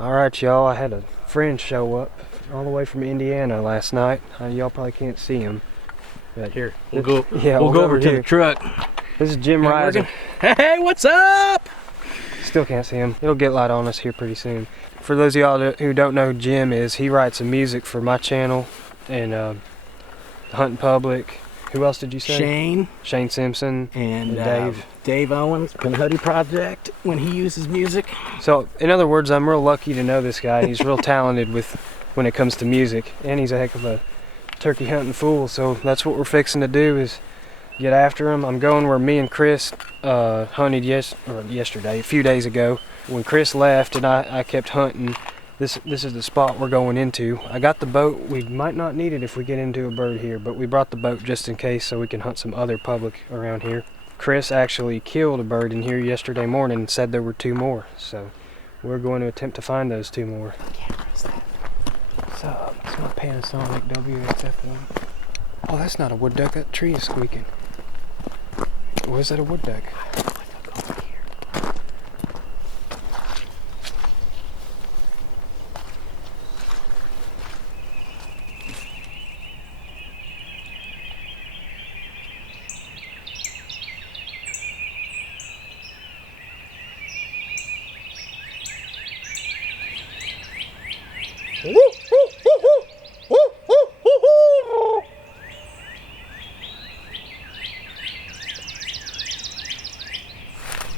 Alright y'all, I had a friend show up all the way from Indiana last night. Y'all probably can't see him. But here, we'll go over to here. the truck. This is Jim Ryser. Hey, what's up? Still can't see him. It'll get light on us here pretty soon. For those of y'all who don't know who Jim is, he writes some music for my channel and Hunting Public. Who else did you say? Shane Simpson and Dave. Dave Owens, Coyote Project, when he uses music. So, in other words, I'm real lucky to know this guy. He's real talented when it comes to music, and he's a heck of a turkey hunting fool. So that's what we're fixing to do, is get after him. I'm going where me and Chris hunted yesterday, a few days ago. When Chris left and I kept hunting, this is the spot we're going into. I got the boat. We might not need it if we get into a bird here, but we brought the boat just in case so we can hunt some other public around here. Chris actually killed a bird in here yesterday morning and said there were 2 more. So we're going to attempt to find those 2 more. What's up? It's my Panasonic WXF1. Oh, that's not a wood duck. That tree is squeaking. Or is that a wood duck?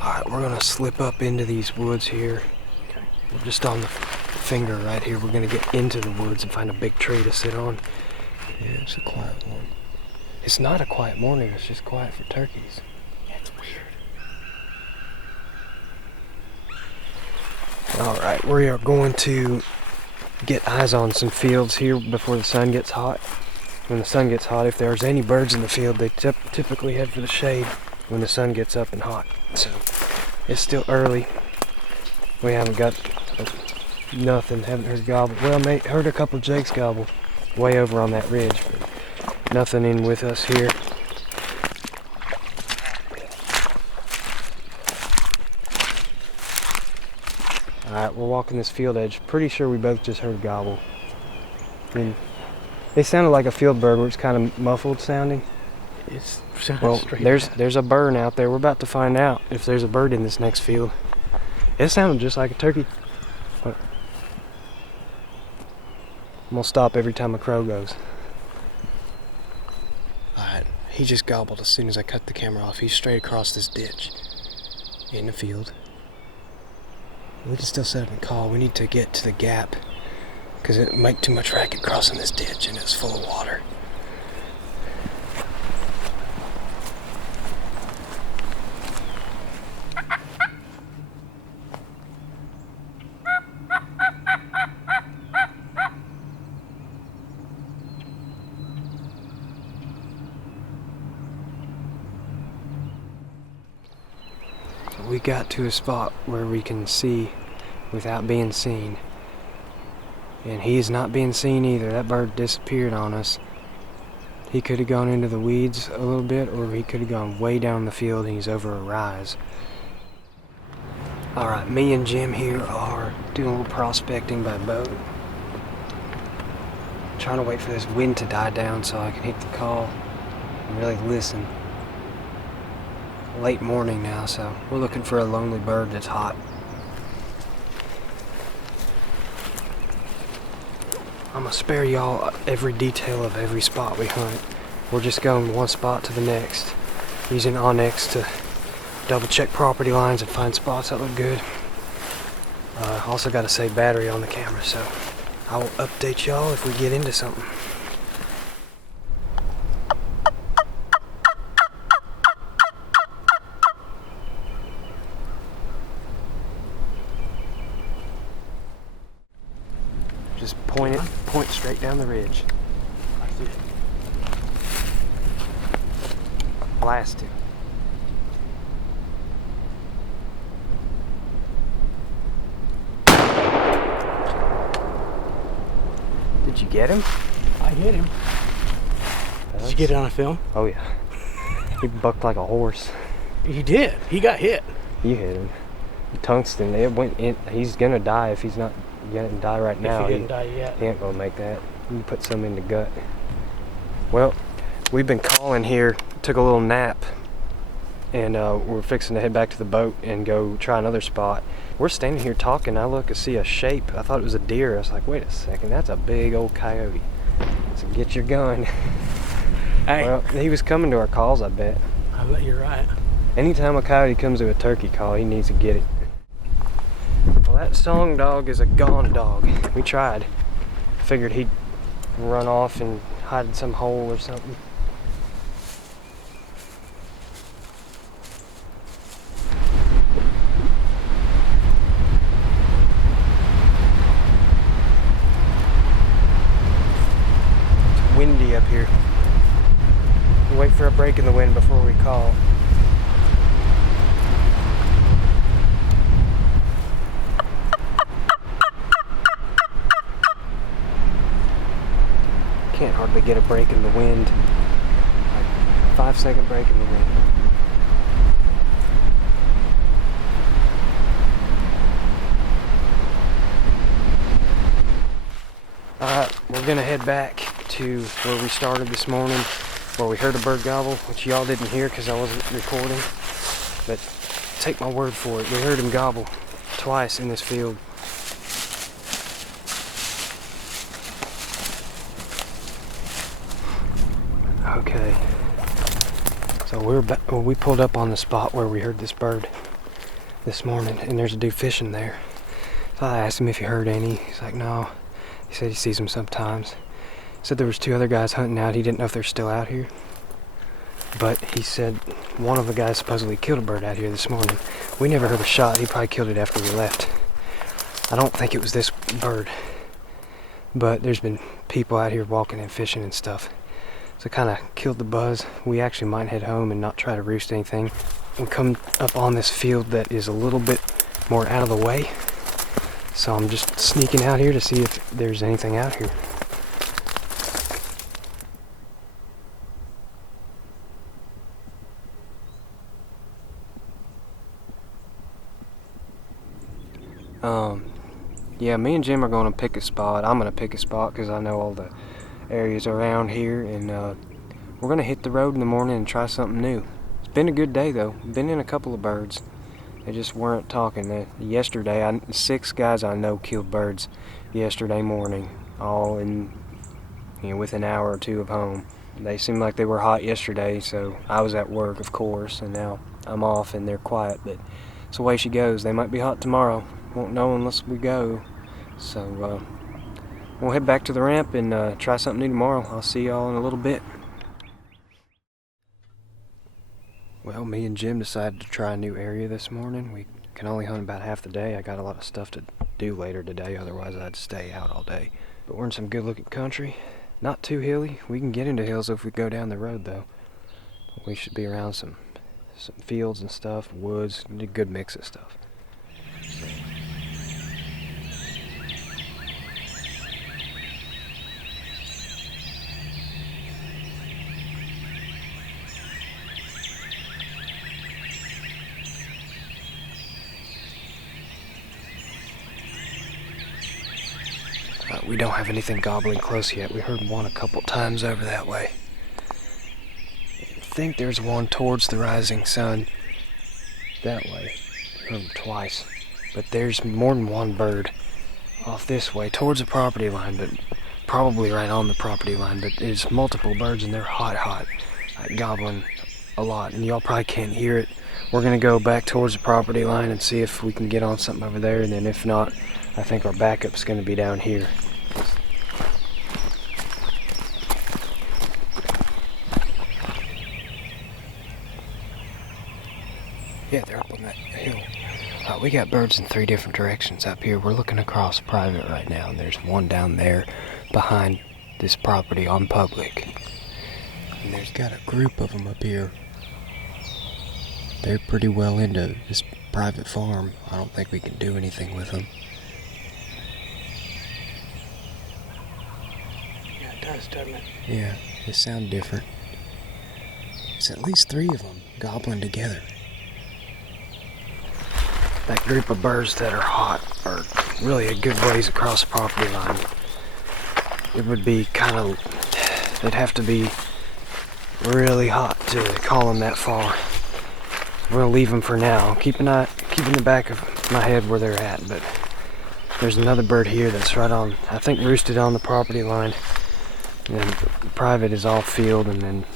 Alright, we're gonna slip up into these woods here. Okay. We're just on the finger right here. We're gonna get into the woods and find a big tree to sit on. Yeah, it's a quiet one. It's not a quiet morning, it's just quiet for turkeys. That's weird. Alright, we are going to get eyes on some fields here before the sun gets hot. When the sun gets hot, if there's any birds in the field, they typically head for the shade when the sun gets up and hot. So it's still early. We haven't got nothing, haven't heard gobble. Well, heard a couple of jakes gobble way over on that ridge, but nothing in with us here. Alright, we're walking this field edge. Pretty sure we both just heard a gobble. I mean, they sounded like a field bird where it's kind of muffled sounding. Well, there's a bird out there. We're about to find out if there's a bird in this next field. It sounded just like a turkey. I'm gonna stop every time a crow goes. Alright, he just gobbled as soon as I cut the camera off. He's straight across this ditch in the field. We can still set up and call. We need to get to the gap because it might make too much racket crossing this ditch and it's full of water. We got to a spot where we can see without being seen. And he is not being seen either. That bird disappeared on us. He could have gone into the weeds a little bit, or he could have gone way down the field and he's over a rise. Alright, me and Jim here are doing a little prospecting by boat. Trying to wait for this wind to die down so I can hit the call and really listen. Late morning now, so we're looking for a lonely bird that's hot. I'm gonna spare y'all every detail of every spot we hunt. We're just going one spot to the next, using Onyx to double check property lines and find spots that look good. Also got to save battery on the camera, so I will update y'all if we get into something. Just point straight down the ridge. I see it. Blast him. Did you get him? I hit him. Did you get it on a film? Oh yeah. He bucked like a horse. He did. He got hit. You hit him. tungsten. It went in. He's gonna die if he's not gonna die right now. If he didn't die yet. He ain't gonna make that. You put some in the gut. Well, we've been calling here. Took a little nap, and we're fixing to head back to the boat and go try another spot. We're standing here talking. I look and see a shape. I thought it was a deer. I was like, wait a second, that's a big old coyote. So get your gun. Hey. Well, he was coming to our calls, I bet. I bet you're right. Anytime a coyote comes to a turkey call, he needs to get it. Well, that song dog is a gone dog. We tried. Figured he'd run off and hide in some hole or something. It's windy up here. Wait for a break in the wind before we call. Can't hardly get a break in the wind. Like 5-second break in the wind. Alright, we're gonna head back to where we started this morning, where we heard a bird gobble, which y'all didn't hear because I wasn't recording. But take my word for it, we heard him gobble twice in this field. Okay, so we pulled up on the spot where we heard this bird this morning, and there's a dude fishing there. So I asked him if he heard any. He's like, no. He said he sees them sometimes. Said there was 2 other guys hunting out. He didn't know if they're still out here. But he said one of the guys supposedly killed a bird out here this morning. We never heard a shot. He probably killed it after we left. I don't think it was this bird. But there's been people out here walking and fishing and stuff. So it kind of killed the buzz. We actually might head home and not try to roost anything and come up on this field that is a little bit more out of the way. So I'm just sneaking out here to see if there's anything out here. Yeah, me and Jim are going to pick a spot. I'm going to pick a spot because I know all the areas around here, and we're going to hit the road in the morning and try something new. It's been a good day though. Been in a couple of birds. They just weren't talking. Yesterday, 6 guys I know killed birds yesterday morning, all in, within an hour or 2 of home. They seemed like they were hot yesterday, so I was at work, of course, and now I'm off and they're quiet, but it's the way she goes. They might be hot tomorrow. Won't know unless we go. So we'll head back to the ramp and try something new tomorrow. I'll see y'all in a little bit. Well, me and Jim decided to try a new area this morning. We can only hunt about half the day. I got a lot of stuff to do later today, otherwise I'd stay out all day. But we're in some good looking country. Not too hilly. We can get into hills if we go down the road though. We should be around some fields and stuff, woods, a good mix of stuff. We don't have anything gobbling close yet. We heard one a couple times over that way. I think there's one towards the rising sun. That way. Heard them twice. But there's more than one bird off this way, towards the property line, but probably right on the property line. But there's multiple birds and they're hot, gobbling a lot. And y'all probably can't hear it. We're gonna go back towards the property line and see if we can get on something over there. And then if not, I think our backup's gonna be down here. Yeah, they're up on that hill. We got birds in 3 different directions up here. We're looking across private right now, and there's one down there behind this property on public. And there's got a group of them up here. They're pretty well into this private farm. I don't think we can do anything with them. Yeah, it does, doesn't it? Yeah, they sound different. It's at least 3 of them gobbling together. that group of birds that are hot are really a good ways across the property line. It would be they'd have to be really hot to call them that far. We'll leave them for now. Keep in the back of my head where they're at, but there's another bird here that's right on, I think roosted on the property line. And private is all field, and then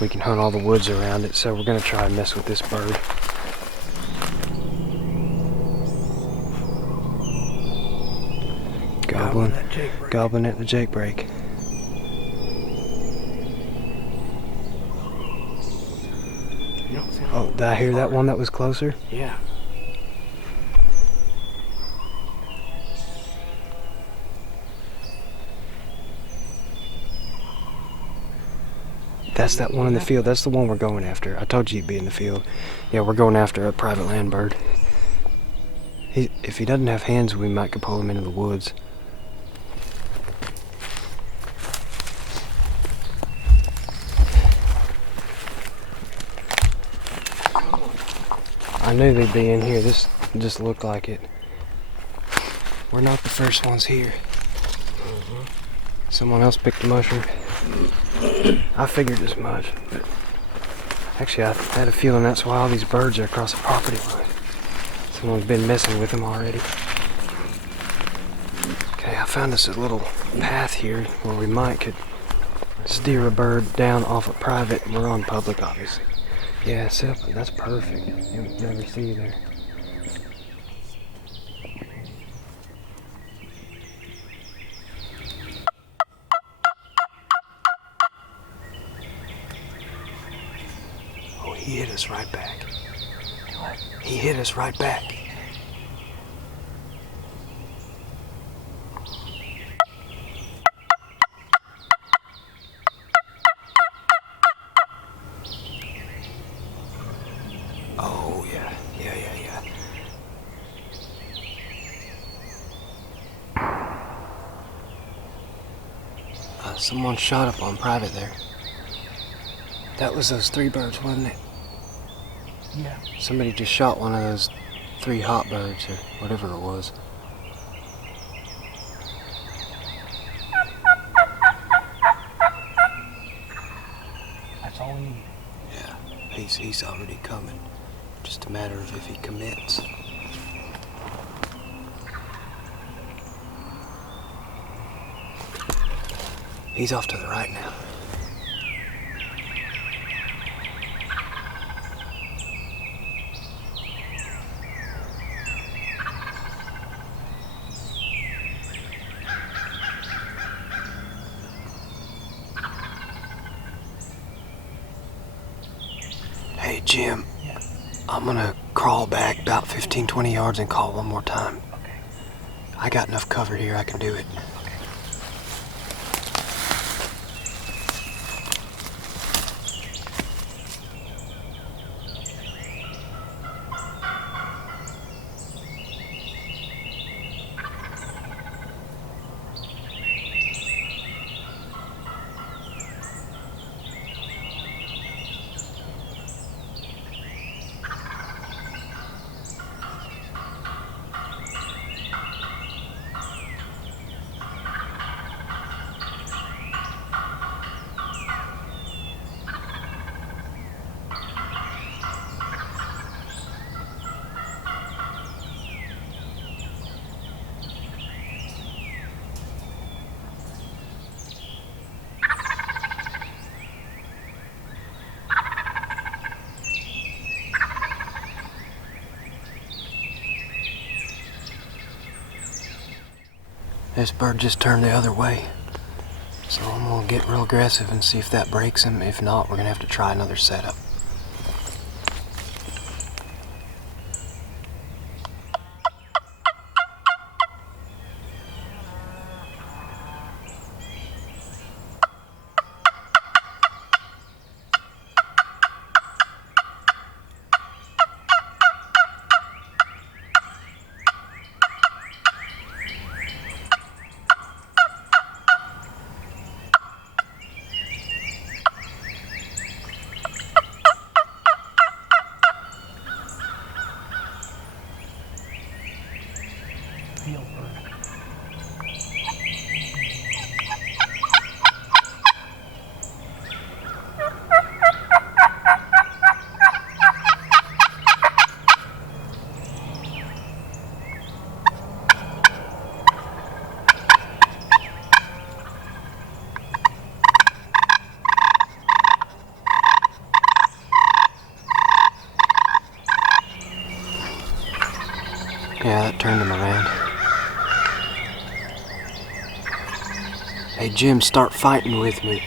we can hunt all the woods around it, so we're gonna try and mess with this bird. Gobbling at the jakebreak. Oh, did I hear that one that was closer? Yeah. That's that one in the field. That's the one we're going after. I told you he'd be in the field. Yeah, we're going after a private land bird. If he doesn't have hands, we might could pull him into the woods. I knew they'd be in here. This just looked like it. We're not the first ones here. Someone else picked the mushroom. I figured as much, but actually I had a feeling that's why all these birds are across the property line. Someone's been messing with them already. Okay, I found us a little path here where we could steer a bird down off of private. We're on public, obviously. Yeah, set up. That's perfect. You'll never see you there. Oh, he hit us right back. What? He hit us right back. Oh, yeah. Someone shot up on private there. That was those 3 birds, wasn't it? Yeah. Somebody just shot one of those 3 hot birds or whatever it was. That's all we need. Yeah, he's already coming. Just a matter of if he commits. He's off to the right now. Hey, Jim. Yeah. I'm gonna crawl back about 15-20 yards and call one more time. Okay. I got enough cover here, I can do it. This bird just turned the other way. So I'm gonna get real aggressive and see if that breaks him. If not, we're gonna have to try another setup. Yeah, that turned him around. Hey Jim, start fighting with me.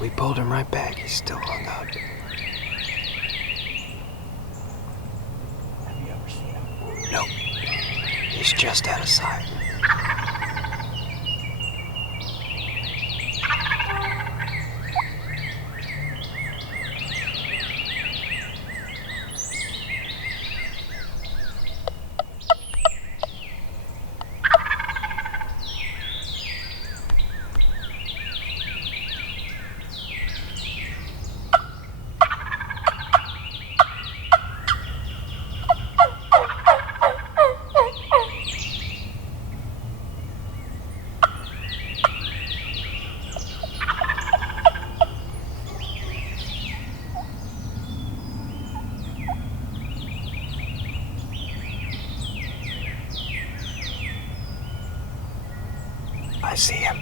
We pulled him right back. He's still hung up. Have you ever seen him? Nope. He's just out of sight. I see him.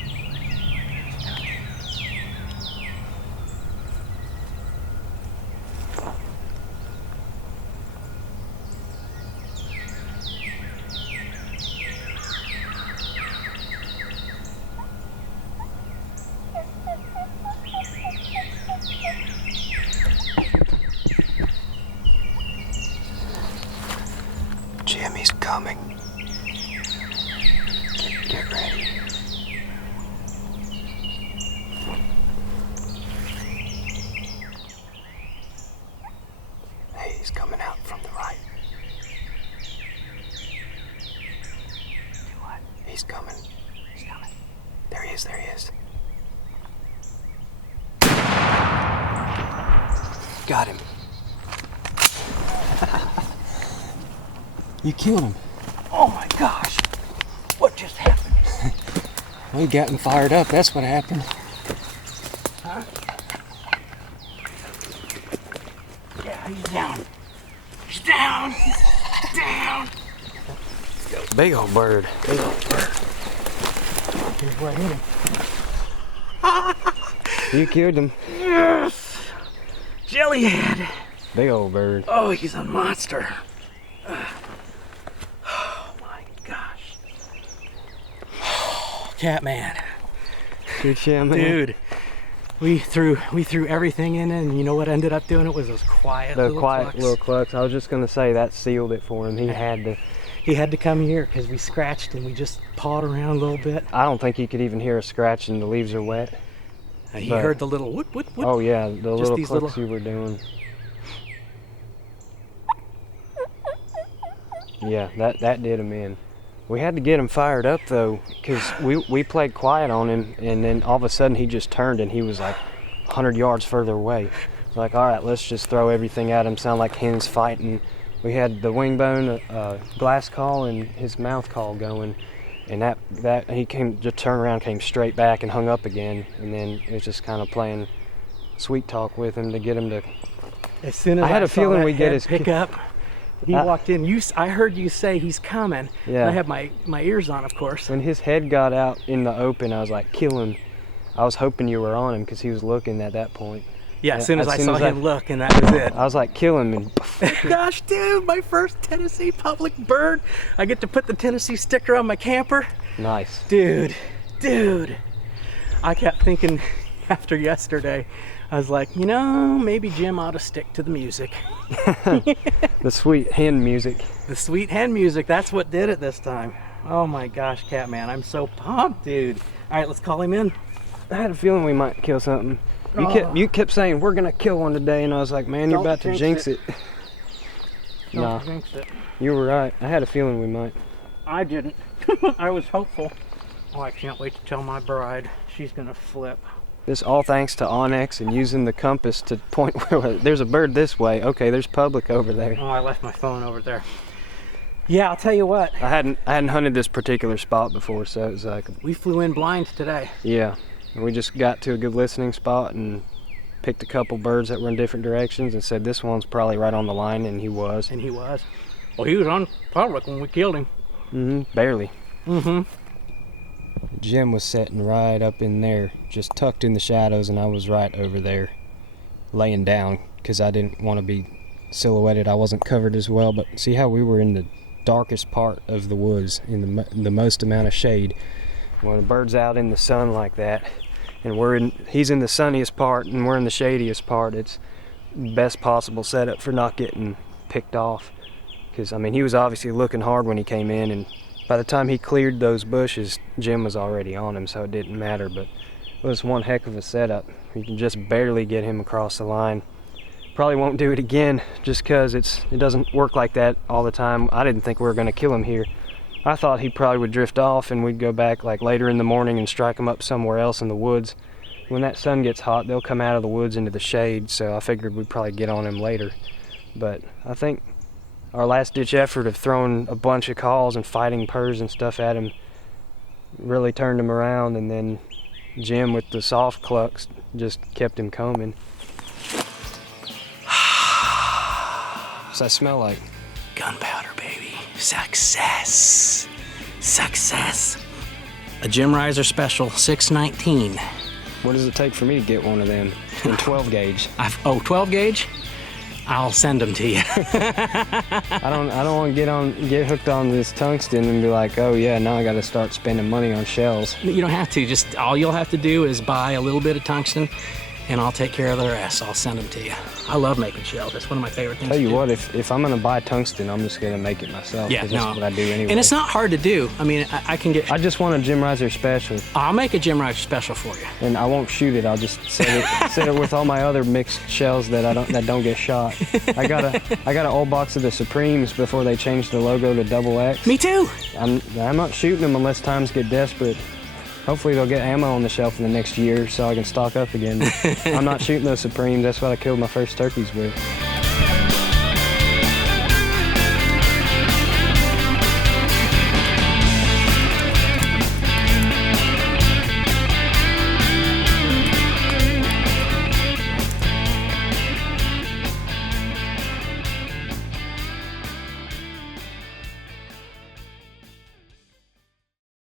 Jim, he's coming. Get ready. Hey, he's coming out from the right. What? He's coming. He's coming. There he is, there he is. Got him. You killed him. Oh my gosh! What just happened? We got him fired up, that's what happened. Huh? Yeah, he's down. He's down! He's down! Big old bird. Big old bird. Here's where I hit him. You killed him. Yes! Jellyhead! Big old bird. Oh, he's a monster. Oh my gosh. Catman. Good shit, man. Dude, we threw everything in and you know what ended up doing? It was those quiet The little quiet clucks. little clucks. I was just gonna say that sealed it for him. He had to. He had to come here because we scratched and we just pawed around a little bit. I don't think he could even hear a scratch and the leaves are wet. He But- heard the little whoop, whoop, whoop. Oh yeah, the little these clucks little- you were doing. Yeah, that did him in. We had to get him fired up though, because we played quiet on him, and then all of a sudden he just turned and he was like 100 yards further away. It's like, all right, let's just throw everything at him. Sound like hens fighting. We had the wing bone, glass call, and his mouth call going, and that he just turned around, came straight back, and hung up again. And then it was just kind of playing sweet talk with him to get him to. As soon as I had a saw feeling that we'd get head his pick up, he walked in. I heard you say he's coming. Yeah. And I have my ears on, of course. When his head got out in the open, I was like, kill him. I was hoping you were on him because he was looking at that point. Yeah, as soon as I as soon saw as him look, and that was it. I was like, kill him. And Gosh, dude, my first Tennessee public bird. I get to put the Tennessee sticker on my camper. nice. Dude. I kept thinking after yesterday, I was like, you know, maybe Jim ought to stick to the music. The sweet hen music. The sweet hen music, that's what did it this time. Oh my gosh, Catman, I'm so pumped, dude. All right, let's call him in. I had a feeling we might kill something. Oh. You kept saying we're gonna kill one today, and I was like, man, you're Don't about to jinx it. Don't Nah, jinx it. you were right. I had a feeling we might. I didn't. I was hopeful. Oh, I can't wait to tell my bride. She's gonna flip. This all thanks to Onyx and using the compass to point where there's a bird this way. Okay, there's public over there. Oh, I left my phone over there. Yeah, I'll tell you what. I hadn't hunted this particular spot before, so it was like, We flew in blind today. yeah. And we just got to a good listening spot and picked a couple birds that were in different directions and said this one's probably right on the line, and he was. And he was. Well, he was on public when we killed him. Barely. Mm-hmm. Jim was sitting right up in there, just tucked in the shadows, and I was right over there, laying down, because I didn't want to be silhouetted. I wasn't covered as well, but see how we were in the darkest part of the woods, in the most amount of shade. When a bird's out in the sun like that, and he's in the sunniest part, and we're in the shadiest part, it's best possible setup for not getting picked off. Because, I mean, he was obviously looking hard when he came in, and by the time he cleared those bushes, Jim was already on him, so it didn't matter. But it was one heck of a setup. You can just barely get him across the line. Probably won't do it again, just because it doesn't work like that all the time. I didn't think we were going to kill him here. I thought he probably would drift off, and we'd go back like later in the morning and strike him up somewhere else in the woods. When that sun gets hot, they'll come out of the woods into the shade, so I figured we'd probably get on him later. But I think our last-ditch effort of throwing a bunch of calls and fighting purrs and stuff at him really turned him around, and then Jim with the soft clucks just kept him coming. What's that smell like? Gunpowder, baby. Success. Success. A Jim Ryser special, 619. What does it take for me to get one of them in 12 gauge? 12 gauge? I'll send them to you. I don't want to get hooked on this tungsten and be like, oh yeah, now I got to start spending money on shells. You don't have to. Just all you'll have to do is buy a little bit of tungsten, and I'll take care of the rest. I'll send them to you. I love making shells. That's one of my favorite things. Tell you to do. what, if I'm gonna buy tungsten, I'm just gonna make it myself. Yeah, that's what I do anyway. And it's not hard to do. I mean, I can get. I just want a Jim Ryser special. I'll make a Jim Ryser special for you. And I won't shoot it. I'll just set it with all my other mixed shells that don't get shot. I got an old box of the Supremes before they changed the logo to XX. Me too. I'm not shooting them unless times get desperate. Hopefully they'll get ammo on the shelf in the next year so I can stock up again. I'm not shooting those Supremes. That's what I killed my first turkeys with.